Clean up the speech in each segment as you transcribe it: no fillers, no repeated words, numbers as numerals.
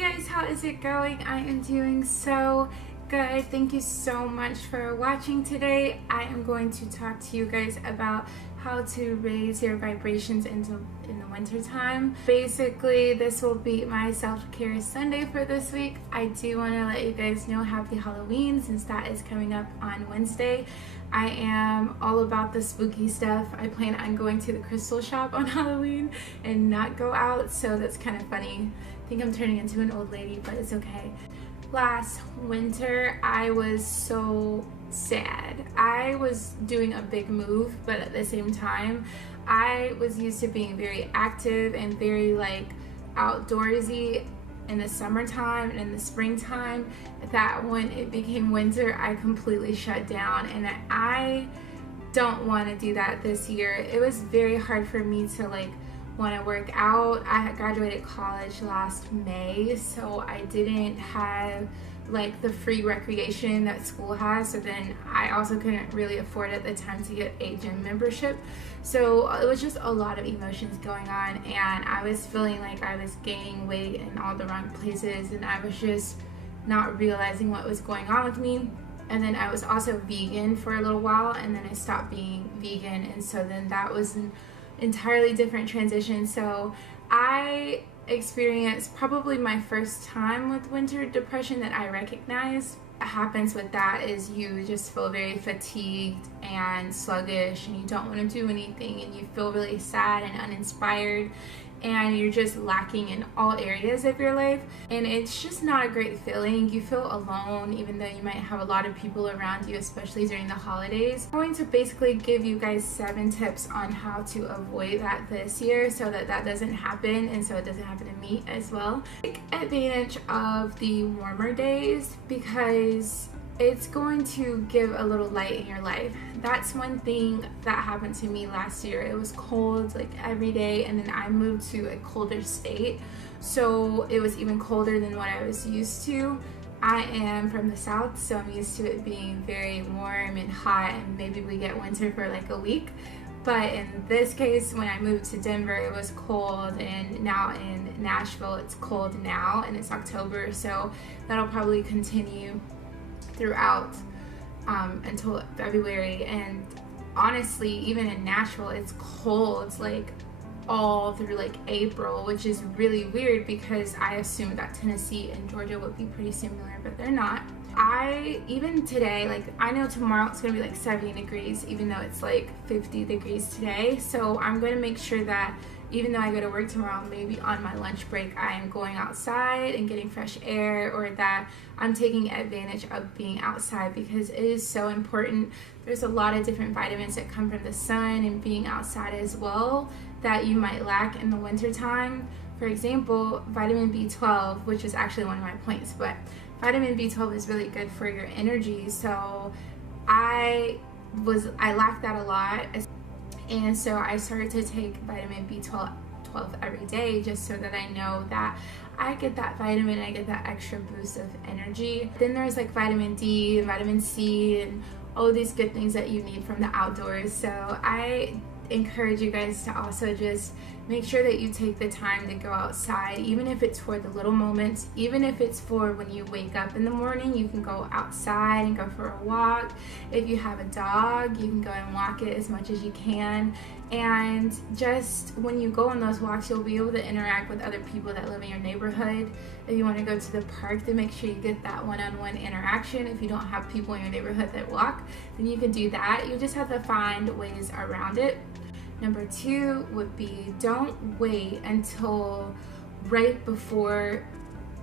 guys, how is it going? I am doing so good. Thank you so much for watching today. I am going to talk to you guys about how to raise your vibrations in the winter time. Basically, this will be my self-care Sunday for this week. I do want to let you guys know happy Halloween since that is coming up on Wednesday. I am all about the spooky stuff. I plan on going to the crystal shop on Halloween and not go out, so that's kind of funny. I think I'm turning into an old lady, but it's okay. Last winter, I was so sad. I was doing a big move, but at the same time, I was used to being very active and very like outdoorsy in the summertime and in the springtime, that when it became winter, I completely shut down, and I don't want to do that this year. It was very hard for me to like want to work out. I had graduated college last May, so I didn't have like the free recreation that school has, so then I also couldn't really afford at the time to get a gym membership. So it was just a lot of emotions going on, and I was feeling like I was gaining weight in all the wrong places, and I was just not realizing what was going on with me. And then I was also vegan for a little while, and then I stopped being vegan, and so then that was an entirely different transition. So I experienced probably my first time with winter depression that I recognized. What happens with that is you just feel very fatigued and sluggish, and you don't want to do anything, and you feel really sad and uninspired, and you're just lacking in all areas of your life, and it's just not a great feeling. You feel alone even though you might have a lot of people around you, especially during the holidays. I'm going to basically give you guys 7 tips on how to avoid that this year so that that doesn't happen, and so it doesn't happen to me as well. Take advantage of the warmer days because it's going to give a little light in your life. That's one thing that happened to me last year. It was cold like every day, and then I moved to a colder state, so it was even colder than what I was used to. I am from the south, so I'm used to it being very warm and hot, and maybe we get winter for like a week. But in this case, when I moved to Denver, it was cold, and now in Nashville it's cold now, and it's October, so that'll probably continue throughout until February. And honestly, even in Nashville, it's cold like all through like April, which is really weird because I assumed that Tennessee and Georgia would be pretty similar, but they're not. Even today, like I know tomorrow it's gonna be like 70 degrees even though it's like 50 degrees today, so I'm going to make sure that even though I go to work tomorrow, maybe on my lunch break I am going outside and getting fresh air, or that I'm taking advantage of being outside because it is so important. There's a lot of different vitamins that come from the sun and being outside as well that you might lack in the winter time. For example, vitamin B12, which is actually one of my points, but vitamin B12 is really good for your energy, so I lacked that a lot. And so I started to take vitamin B12 every day just so that I know that I get that vitamin, I get that extra boost of energy. Then there's like vitamin D and vitamin C and all these good things that you need from the outdoors. So I encourage you guys to also just make sure that you take the time to go outside, even if it's for the little moments, even if it's for when you wake up in the morning. You can go outside and go for a walk. If you have a dog, you can go and walk it as much as you can, and just when you go on those walks, you'll be able to interact with other people that live in your neighborhood. If you want to go to the park, then make sure you get that one-on-one interaction. If you don't have people in your neighborhood that walk, then you can do that. You just have to find ways around it. Number 2 would be, don't wait until right before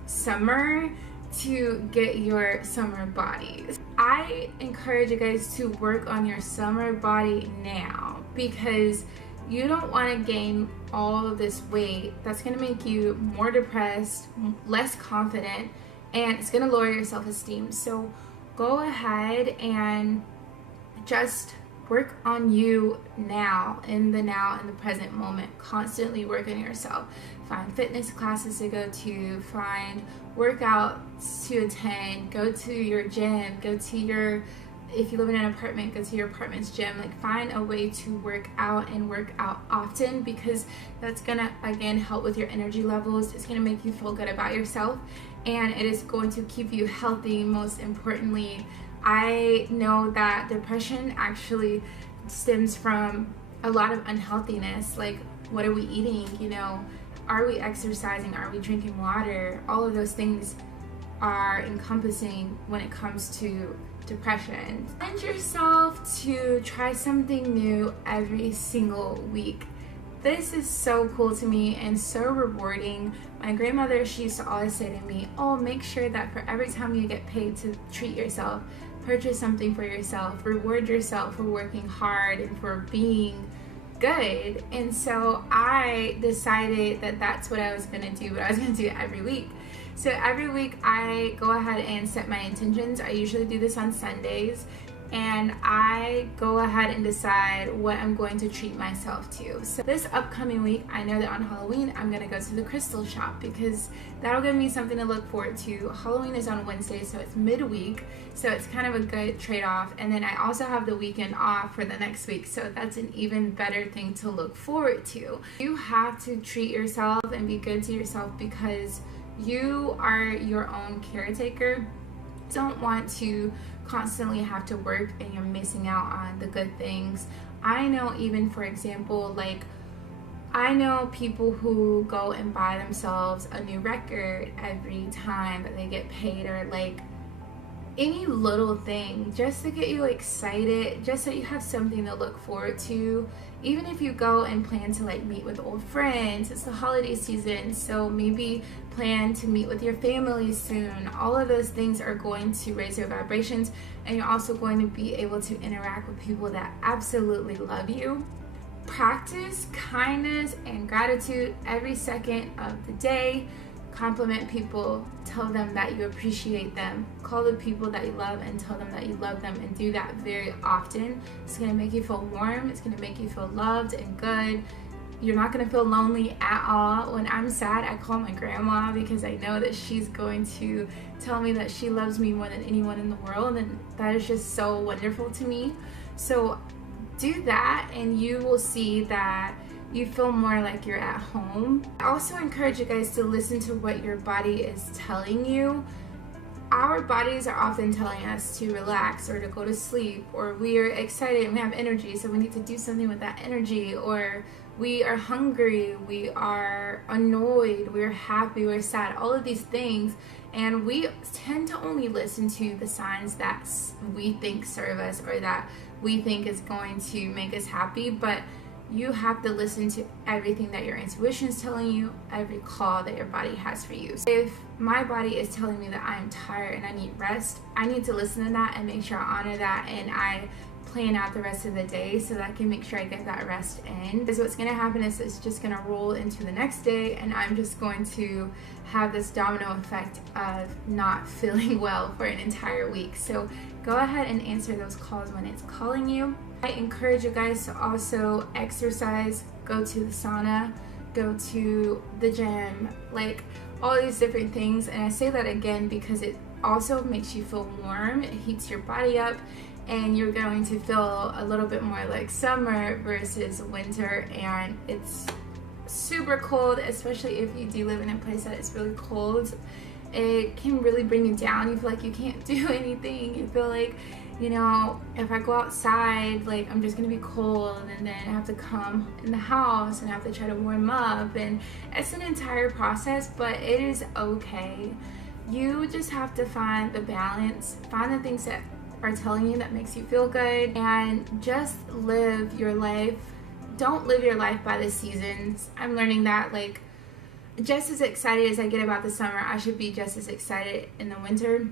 summer to get your summer body. I encourage you guys to work on your summer body now because you don't want to gain all of this weight. That's going to make you more depressed, less confident, and it's going to lower your self-esteem. So go ahead and just work on you now, in the present moment. Constantly work on yourself. Find fitness classes to go to, find workouts to attend, go to your gym, go to your if you live in an apartment, go to your apartment's gym. Like, find a way to work out and work out often, because that's gonna, again, help with your energy levels. It's gonna make you feel good about yourself, and it is going to keep you healthy. Most importantly, I know that depression actually stems from a lot of unhealthiness. Like, what are we eating? You know, are we exercising? Are we drinking water? All of those things are encompassing when it comes to depression. Challenge yourself to try something new every single week. This is so cool to me and so rewarding. My grandmother, she used to always say to me, oh, make sure that for every time you get paid to treat yourself, purchase something for yourself, reward yourself for working hard and for being good. And so I decided that that's what I was gonna do, but I was gonna do it every week. So every week I go ahead and set my intentions. I usually do this on Sundays, and I go ahead and decide what I'm going to treat myself to. So this upcoming week, I know that on Halloween, I'm gonna go to the crystal shop, because that'll give me something to look forward to. Halloween is on Wednesday, so it's midweek, so it's kind of a good trade-off. And then I also have the weekend off for the next week, so that's an even better thing to look forward to. You have to treat yourself and be good to yourself, because you are your own caretaker. Don't want to constantly have to work and you're missing out on the good things. I know, even for example, like, I know people who go and buy themselves a new record every time that they get paid, or like any little thing just to get you excited, just so you have something to look forward to. Even if you go and plan to like meet with old friends, it's the holiday season, so maybe plan to meet with your family soon. All of those things are going to raise your vibrations, and you're also going to be able to interact with people that absolutely love you. Practice kindness and gratitude every second of the day. Compliment people, tell them that you appreciate them, call the people that you love and tell them that you love them, and do that very often. It's going to make you feel warm, it's going to make you feel loved and good. You're not going to feel lonely at all. When I'm sad, I call my grandma, because I know that she's going to tell me that she loves me more than anyone in the world, and that is just so wonderful to me. So do that, and you will see that you feel more like you're at home. I also encourage you guys to listen to what your body is telling you. Our bodies are often telling us to relax or to go to sleep, or we are excited and we have energy, so we need to do something with that energy, or we are hungry, we are annoyed, we're happy, we're sad, all of these things. And we tend to only listen to the signs that we think serve us, or that we think is going to make us happy. But you have to listen to everything that your intuition is telling you, every call that your body has for you. So if my body is telling me that I'm tired and I need rest, I need to listen to that and make sure I honor that, and I plan out the rest of the day so that I can make sure I get that rest in. Because what's going to happen is it's just going to roll into the next day, and I'm just going to have this domino effect of not feeling well for an entire week. So go ahead and answer those calls when it's calling you. I encourage you guys to also exercise, go to the sauna, go to the gym, like all these different things. And I say that again because it also makes you feel warm, it heats your body up, and you're going to feel a little bit more like summer versus winter. And it's super cold, especially if you do live in a place that is really cold. It can really bring you down. You feel like you can't do anything. You feel like, you know, if I go outside, like, I'm just gonna be cold, and then I have to come in the house and I have to try to warm up, and it's an entire process, but it is okay. You just have to find the balance, find the things that are telling you that makes you feel good, and just live your life. Don't live your life by the seasons. I'm learning that, like, just as excited as I get about the summer, I should be just as excited in the winter.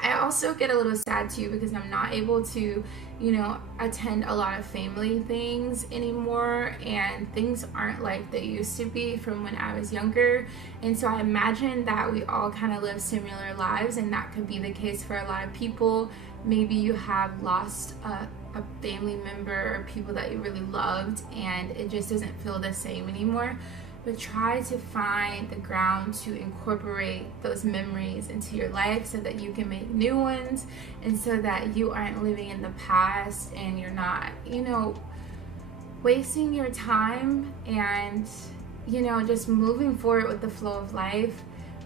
I also get a little sad too because I'm not able to, you know, attend a lot of family things anymore, and things aren't like they used to be from when I was younger. And so I imagine that we all kind of live similar lives, and that could be the case for a lot of people. Maybe you have lost a family member or people that you really loved, and it just doesn't feel the same anymore. but try to find the ground to incorporate those memories into your life so that you can make new ones, and so that you aren't living in the past and you're not, you know, wasting your time and, you know, just moving forward with the flow of life.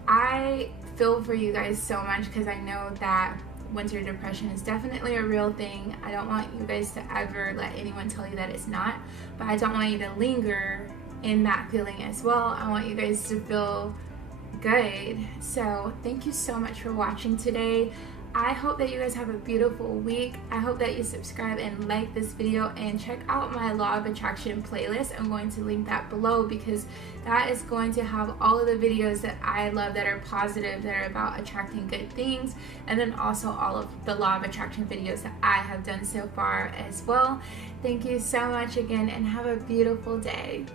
I feel for you guys so much because I know that winter depression is definitely a real thing. I don't want you guys to ever let anyone tell you that it's not, but I don't want you to linger in that feeling as well. I want you guys to feel good. So thank you so much for watching today. I hope that you guys have a beautiful week. I hope that you subscribe and like this video and check out my Law of Attraction playlist. I'm going to link that below because that is going to have all of the videos that I love that are positive, that are about attracting good things, and then also all of the Law of Attraction videos that I have done so far as well. Thank you so much again and have a beautiful day.